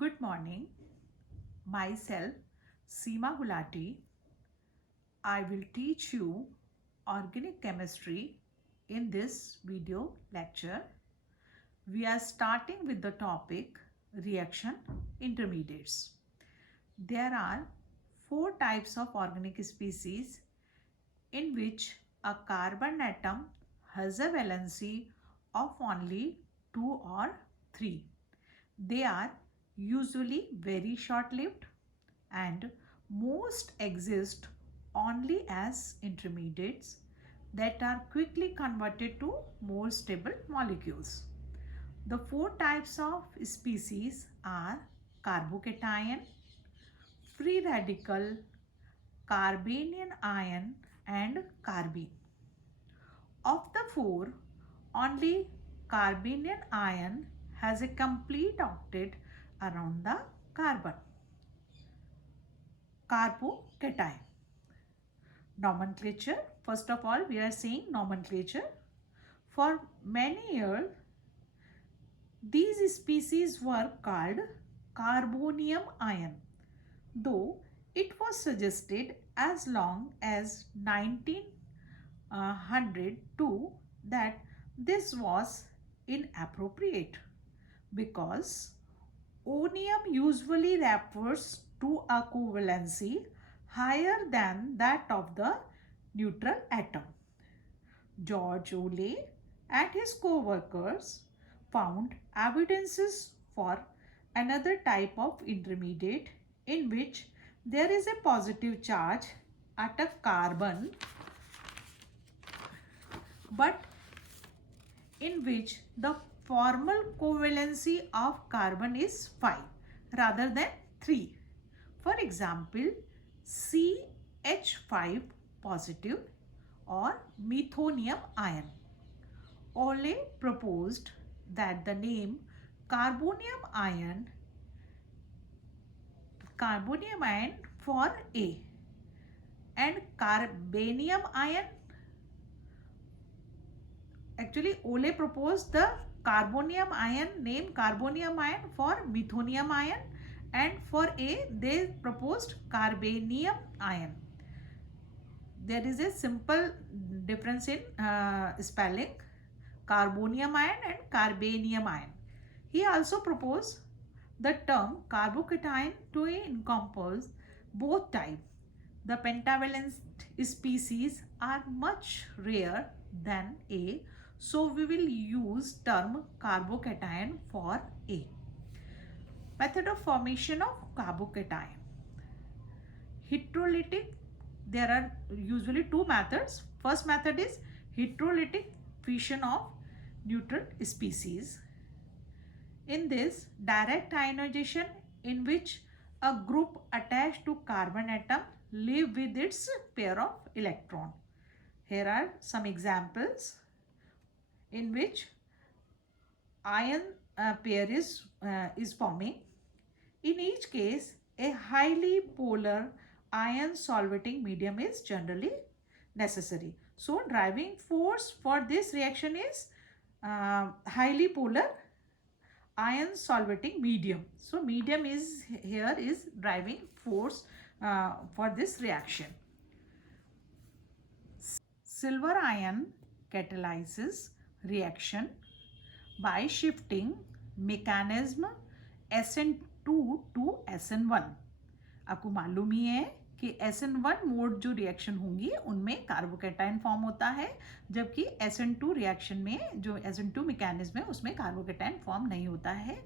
Good morning. Myself, Seema Gulati. I will teach you organic chemistry in this video lecture. We are starting with the topic reaction intermediates. There are four types of organic species in which a carbon atom has a valency of only 2 or 3. They are usually very short-lived and most exist only as intermediates that are quickly converted to more stable molecules. The four types of species are carbocation, free radical, carbanion ion and carbene. Of the four, only carbanion ion has a complete octet around the carbon. Carbocation. Nomenclature. First of all, we are seeing nomenclature. For many years, these species were called carbonium ion, though it was suggested as long as 1902 that this was inappropriate because onium usually refers to a covalency higher than that of the neutral atom. George Ole and his co-workers found evidences for another type of intermediate in which there is a positive charge at a carbon but in which the formal covalency of carbon is 5 rather than 3. For example, CH5 positive or methonium ion. Ole proposed that the name carbonium ion for A and carbanium ion. Actually, Ole proposed the carbonium ion name carbonium ion for methonium ion, and for A they proposed carbanium ion. There is a simple difference in spelling, carbonium ion and carbanium ion. He also proposed the term carbocation to encompass both types. The pentavalent species are much rare than A, so we will use term carbocation for A. Method of formation of carbocation. Heterolytic. There are usually two methods. First method is heterolytic fission of neutral species. In this, direct ionization in which a group attached to carbon atom live with its pair of electron. Here are some examples in which ion pair is forming. In each case, a highly polar ion solvating medium is generally necessary. So, driving force for this reaction is highly polar ion solvating medium. So, medium is here is driving force for this reaction. Silver ion catalyzes reaction by shifting mechanism SN2 to SN1. आपको मालूम ही है कि SN1 mode जो reaction होंगी उनमें carbocation form होता है, जबकि SN2 रिएक्शन में जो SN2 मैकेनिज्म है उसमें कार्बोकेटाइन फॉर्म नहीं होता है.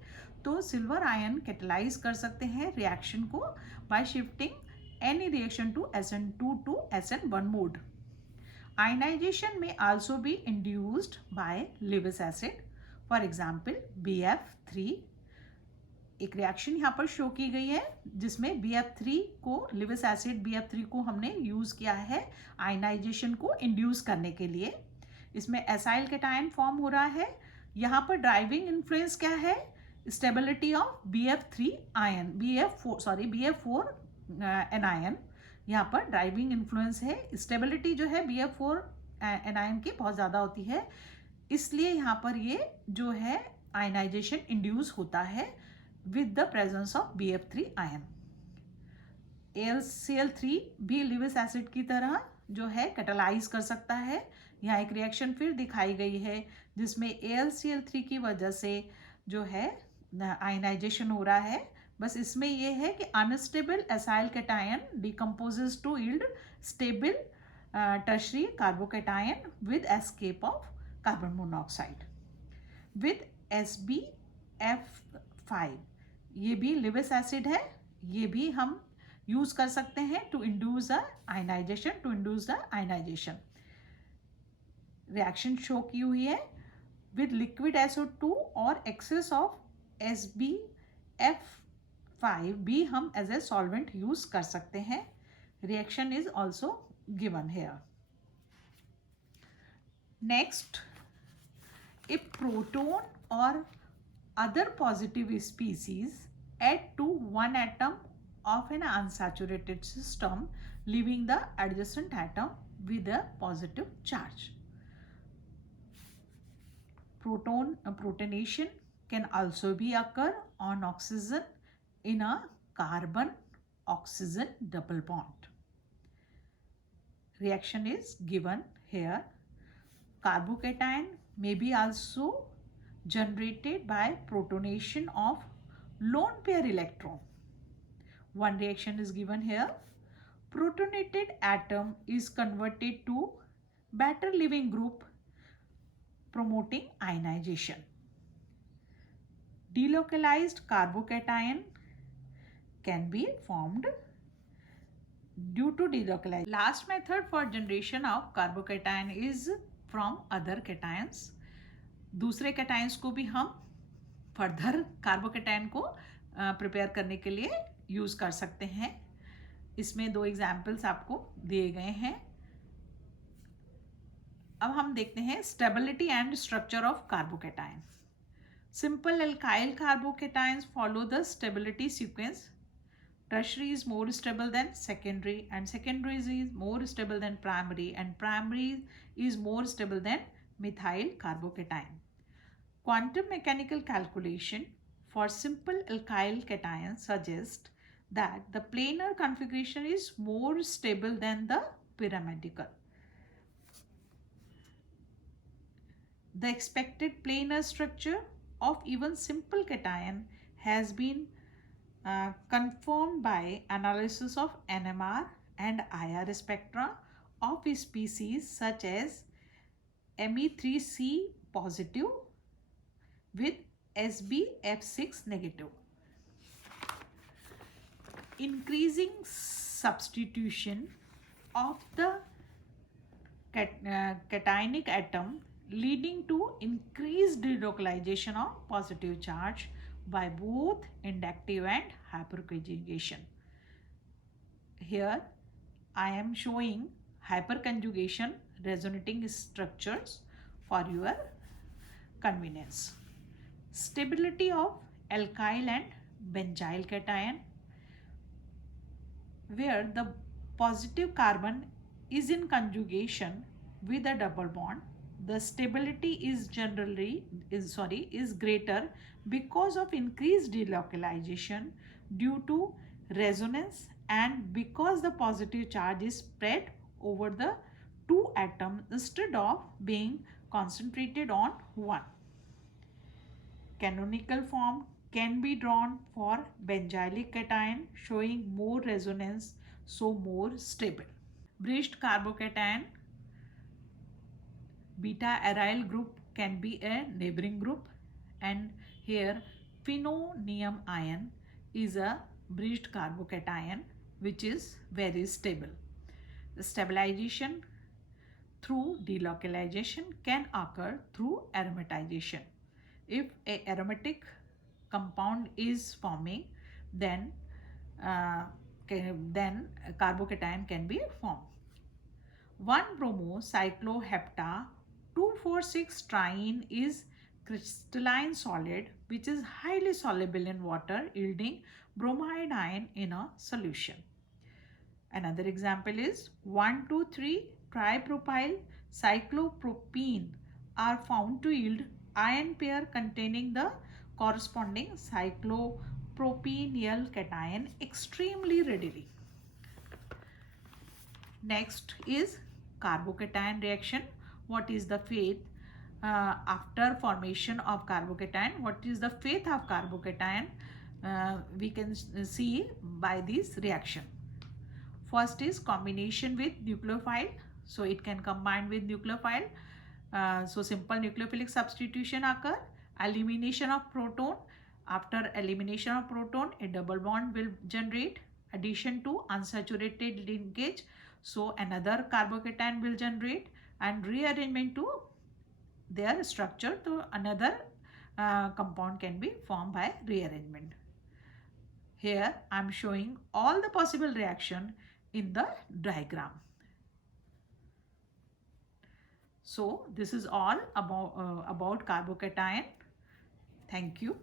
तो सिल्वर आयन कैटलाइज कर सकते हैं रिएक्शन को by shifting any reaction to SN2 to SN1 mode. Ionization में also be induced by Lewis acid. For example BF3. एक रिएक्शन यहाँ पर शो की गई है जिसमें BF3 को लेविस एसिड BF3 को हमने यूज़ किया है आयनाइजेशन को इंड्यूस करने के लिए. इसमें एसाइल कैटायन फॉर्म हो रहा है. यहाँ पर ड्राइविंग इन्फ्लुएंस क्या है? Stability of BF3 ion BF4 anion. यहाँ पर ड्राइविंग इन्फ्लुएंस है. स्टेबिलिटी जो है BF4 एनायन की बहुत ज़्यादा होती है, इसलिए यहाँ पर ये जो है आयनाइजेशन इंड्यूस होता है. with the presence of BF3 ion. AlCl3 भी लिविस एसिड की तरह जो है कैटालाइज कर सकता है। यहाँ एक रिएक्शन फिर दिखाई गई है जिसमें AlCl3 की वजह से जो है आयनाइजेशन हो रहा है। बस इसमें ये है कि unstable acyl cation decomposes to yield stable tertiary carbocation with escape of carbon monoxide with SbF5। ये भी लिविस एसिड है, ये भी हम यूज कर सकते हैं to induce the ionisation. Reaction show की हुई है विद लिक्विड SO2 और एक्सेस ऑफ SbF5 भी हम एज ए सॉल्वेंट यूज कर सकते हैं। Reaction is also given here. Next, a proton or other positive species add to one atom of an unsaturated system, leaving the adjacent atom with a positive charge. Protonation can also be occur on oxygen in a carbon-oxygen double bond. Reaction is given here. Carbocation may be also generated by protonation of lone pair electron. One reaction is given here. Protonated atom is converted to better leaving group promoting ionization. Delocalized carbocation can be formed due to delocalization. Last method for generation of carbocation is from other cations. दूसरे cations को भी हम further carbocation को prepare करने के लिए use कर सकते हैं। इसमें दो एग्जाम्पल्स आपको दिए गए हैं। अब हम देखते हैं stability and structure of carbocation. Simple alkyl carbocations follow the stability sequence. Tertiary is more stable than secondary, and secondary is more stable than primary, and primary is more stable than methyl carbocation. Quantum mechanical calculation for simple alkyl cations suggest that the planar configuration is more stable than the pyramidal. The expected planar structure of even simple cation has been confirmed by analysis of NMR and IR spectra of species such as Me3C positive with SbF6 negative. Increasing substitution of the cationic atom leading to increased delocalization of positive charge by both inductive and hyperconjugation. Here I am showing hyperconjugation resonating structures for your convenience. Stability of alkyl and benzyl cation, where the positive carbon is in conjugation with a double bond, the stability is greater because of increased delocalization due to resonance and because the positive charge is spread over the two atoms instead of being concentrated on one. Canonical form can be drawn for benzylic cation showing more resonance, so more stable. Bridged carbocation beta aryl group can be a neighboring group, and here phenonium ion is a bridged carbocation which is very stable. The stabilization through delocalization can occur through aromatization. If a aromatic compound is forming, then carbocation can be formed. 1-bromocyclohepta 2,4,6-triene is crystalline solid which is highly soluble in water, yielding bromide ion in a solution. Another example is 1,2,3-tripropyl cyclopropene are found to yield ion pair containing the corresponding cyclopropenyl cation extremely readily. Next is carbocation reaction. What is the fate after formation of carbocation? What is the fate of carbocation? We can see by this reaction. First is combination with nucleophile. So it can combine with nucleophile. So simple nucleophilic substitution occur. Elimination of proton. After elimination of proton, a double bond will generate. Addition to unsaturated linkage. So another carbocation will generate, and rearrangement to their structure to another compound can be formed by rearrangement. Here I am showing all the possible reaction in the diagram. So this is all about carbocation. Thank you.